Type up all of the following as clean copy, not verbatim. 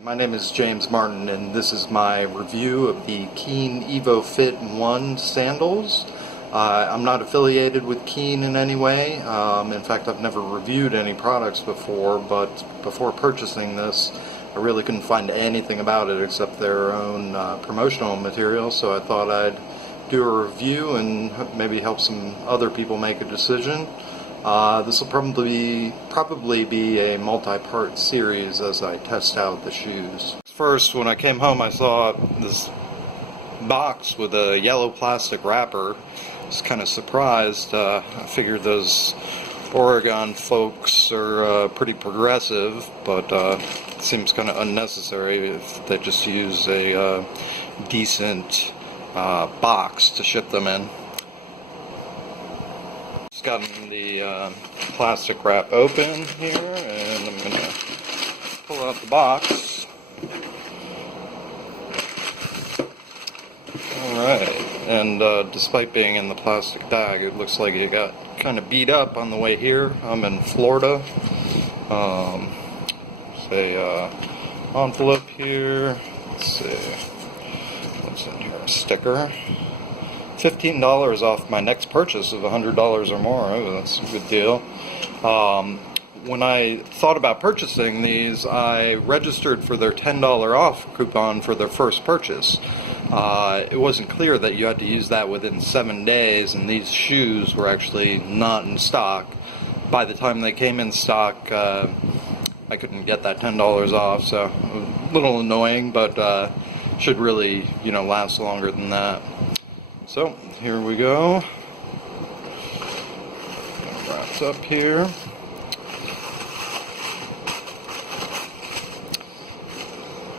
My name is James Martin, and this is my review of the Keen EvoFit One sandals. I'm not affiliated with Keen in any way. In fact, I've never reviewed any products before, but before purchasing this, I really couldn't find anything about it except their own promotional material, so I thought I'd do a review and maybe help some other people make a decision. This will probably be a multi-part series as I test out the shoes. First, when I came home, I saw this box with a yellow plastic wrapper. I was kind of surprised. I figured those Oregon folks are pretty progressive, but it seems kind of unnecessary if they just use a decent box to ship them in. Gotten the plastic wrap open here, and I'm going to pull out the box. Alright, and despite being in the plastic bag, it looks like it got kind of beat up on the way here. I'm in Florida. There's a envelope here. Let's see what's in here. A sticker. $15 off my next purchase of $100 or more. Oh, that's a good deal. When I thought about purchasing these, I registered for their $10 off coupon for their first purchase. It wasn't clear that you had to use that within 7 days, and these shoes were actually not in stock. By the time they came in stock, I couldn't get that $10 off, so a little annoying, but should really, last longer than that. So, here we go. Wrapped up here.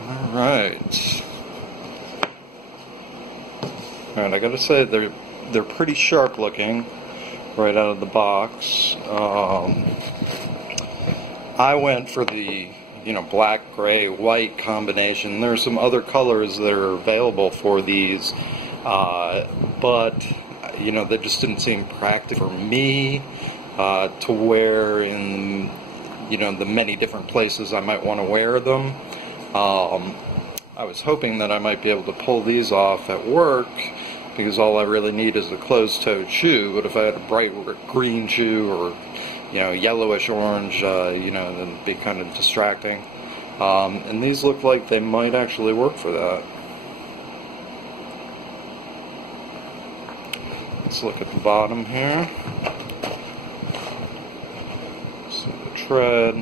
Alright. Alright, I gotta say, they're pretty sharp looking right out of the box. I went for the black, gray, white combination. There's some other colors that are available for these. But they just didn't seem practical for me to wear in the many different places I might want to wear them. I was hoping that I might be able to pull these off at work because all I really need is a closed-toed shoe. But if I had a bright green shoe or yellowish orange, that'd be kind of distracting. And these look like they might actually work for that. Let's look at the bottom here. See the tread.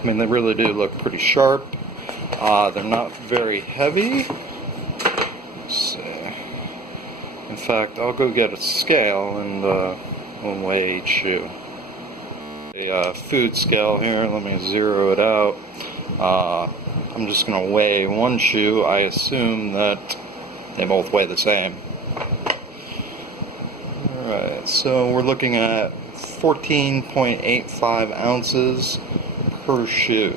I mean, they really do look pretty sharp. They're not very heavy. Let's see. In fact, I'll go get a scale and we'll weigh each shoe. A food scale here. Let me zero it out. I'm just going to weigh one shoe. I assume that they both weigh the same. Alright, so we're looking at 14.85 ounces per shoe.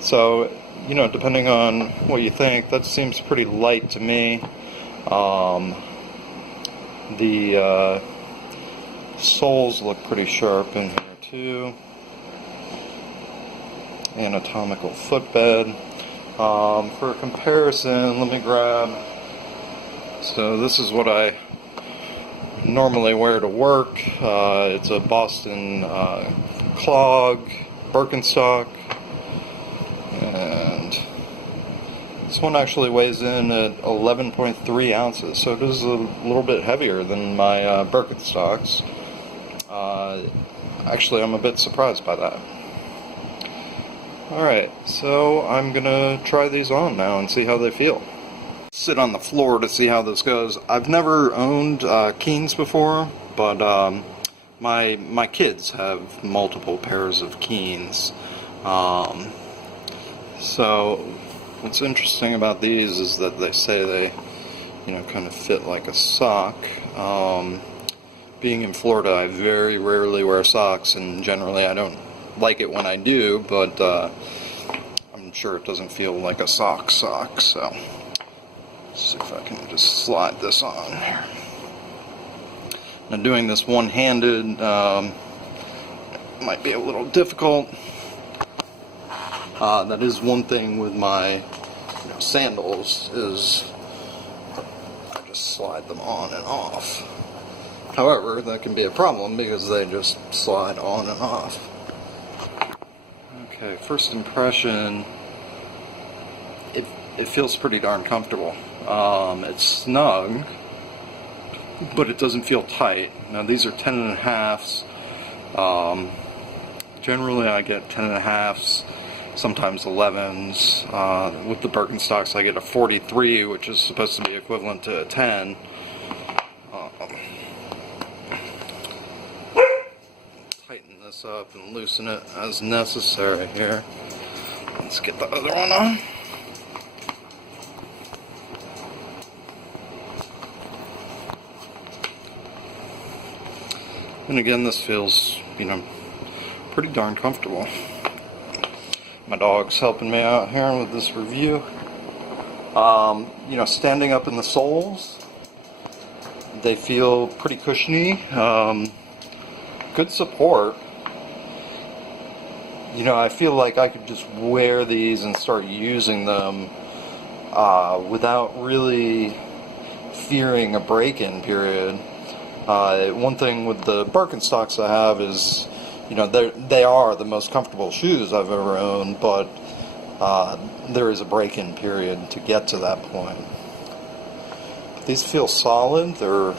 So, depending on what you think, that seems pretty light to me. The soles look pretty sharp in here too. Anatomical footbed. For a comparison, let me grab. So this is what I normally wear to work. It's a Boston clog, Birkenstock, and this one actually weighs in at 11.3 ounces, so it is a little bit heavier than my Birkenstocks. Actually, I'm a bit surprised by that. Alright, so I'm gonna try these on now and see how they feel. Sit on the floor to see how this goes. I've never owned Keens before, but my kids have multiple pairs of Keens. So what's interesting about these is that they say they kind of fit like a sock. Being in Florida, I very rarely wear socks, and generally I don't like it when I do, but I'm sure it doesn't feel like a sock, so let's see if I can just slide this on here. Now, doing this one-handed might be a little difficult. That is one thing with my sandals, is I just slide them on and off. However, that can be a problem because they just slide on and off. Okay, first impression, it feels pretty darn comfortable. It's snug, but it doesn't feel tight. Now these are 10.5s. Generally I get 10.5s, sometimes 11s. With the Birkenstocks I get a 43, which is supposed to be equivalent to a 10. Tighten this up and loosen it as necessary here. Let's get the other one on. And again, this feels, pretty darn comfortable. My dog's helping me out here with this review. Standing up in the soles, they feel pretty cushiony. Good support. I feel like I could just wear these and start using them without really fearing a break-in period. One thing with the Birkenstocks I have is, they are the most comfortable shoes I've ever owned, but there is a break-in period to get to that point. These feel solid. They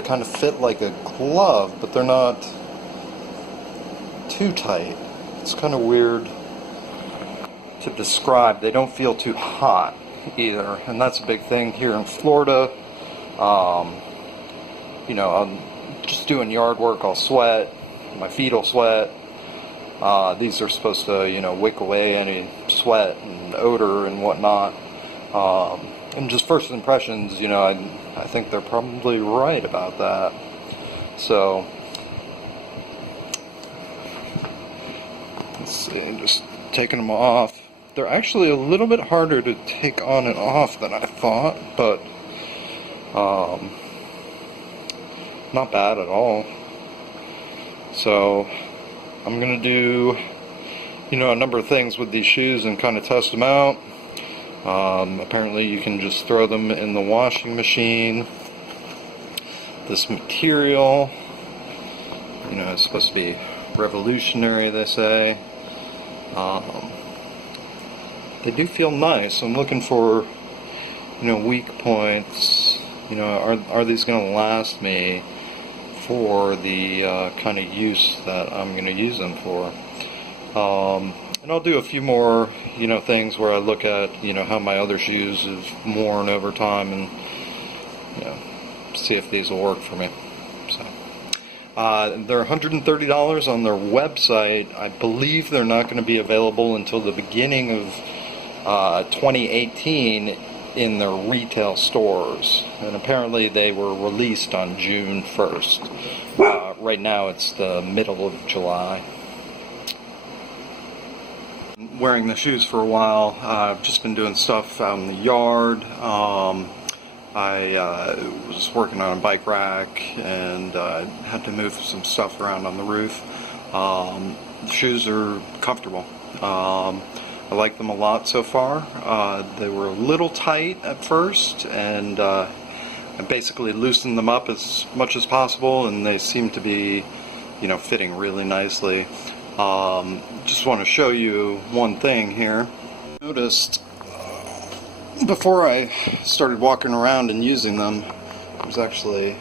kind of fit like a glove, but they're not too tight. It's kind of weird to describe. They don't feel too hot either, and that's a big thing here in Florida. I'm just doing yard work, I'll sweat, my feet will sweat. These are supposed to, wick away any sweat and odor and whatnot. And just first impressions, I think they're probably right about that. So, let's see, just taking them off. They're actually a little bit harder to take on and off than I thought, but not bad at all. So I'm gonna do a number of things with these shoes and kind of test them out. Apparently you can just throw them in the washing machine. This material, it's supposed to be revolutionary, they say. They do feel nice. I'm looking for weak points. Are these going to last me for the kind of use that I'm going to use them for? And I'll do a few more, things where I look at, how my other shoes have worn over time and, see if these will work for me. So, they're $130 on their website. I believe they're not going to be available until the beginning of 2018 in their retail stores, and apparently they were released on June 1st. Right now it's the middle of July. Wearing the shoes for a while. I've just been doing stuff out in the yard. I was working on a bike rack and had to move some stuff around on the roof. The shoes are comfortable. I like them a lot so far. They were a little tight at first, and I basically loosened them up as much as possible, and they seem to be, fitting really nicely. Just want to show you one thing here. Noticed before I started walking around and using them, there's actually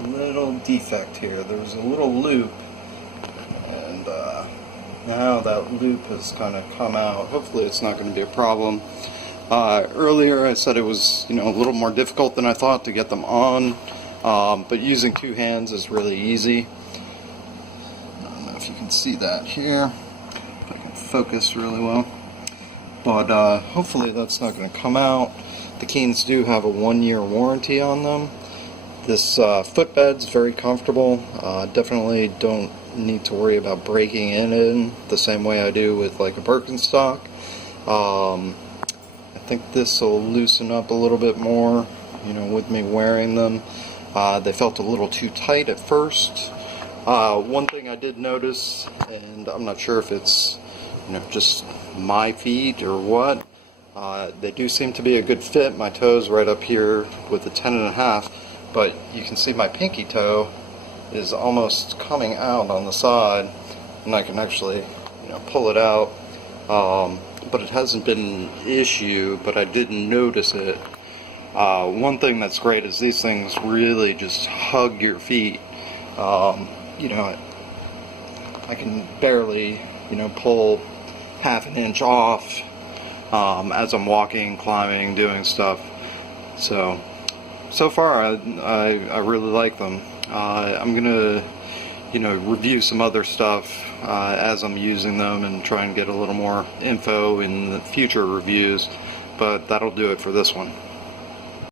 a little defect here. There was a little loop, and now that loop has kind of come out. Hopefully it's not going to be a problem. Earlier I said it was a little more difficult than I thought to get them on, but using two hands is really easy. I don't know if you can see that here, if I can focus really well, but hopefully that's not going to come out. The Keens do have a 1-year warranty on them. This footbed's very comfortable. Definitely don't need to worry about breaking in the same way I do with like a Birkenstock. I think this will loosen up a little bit more, with me wearing them. They felt a little too tight at first, One thing I did notice, and I'm not sure if it's just my feet or what, they do seem to be a good fit. My toes right up here with the 10.5, but you can see my pinky toe is almost coming out on the side, and I can actually pull it out, but it hasn't been an issue, but I did notice it. One thing that's great is these things really just hug your feet. I can barely pull half an inch off as I'm walking, climbing, doing stuff. So far I really like them. I'm gonna review some other stuff as I'm using them and try and get a little more info in the future reviews, but that'll do it for this one.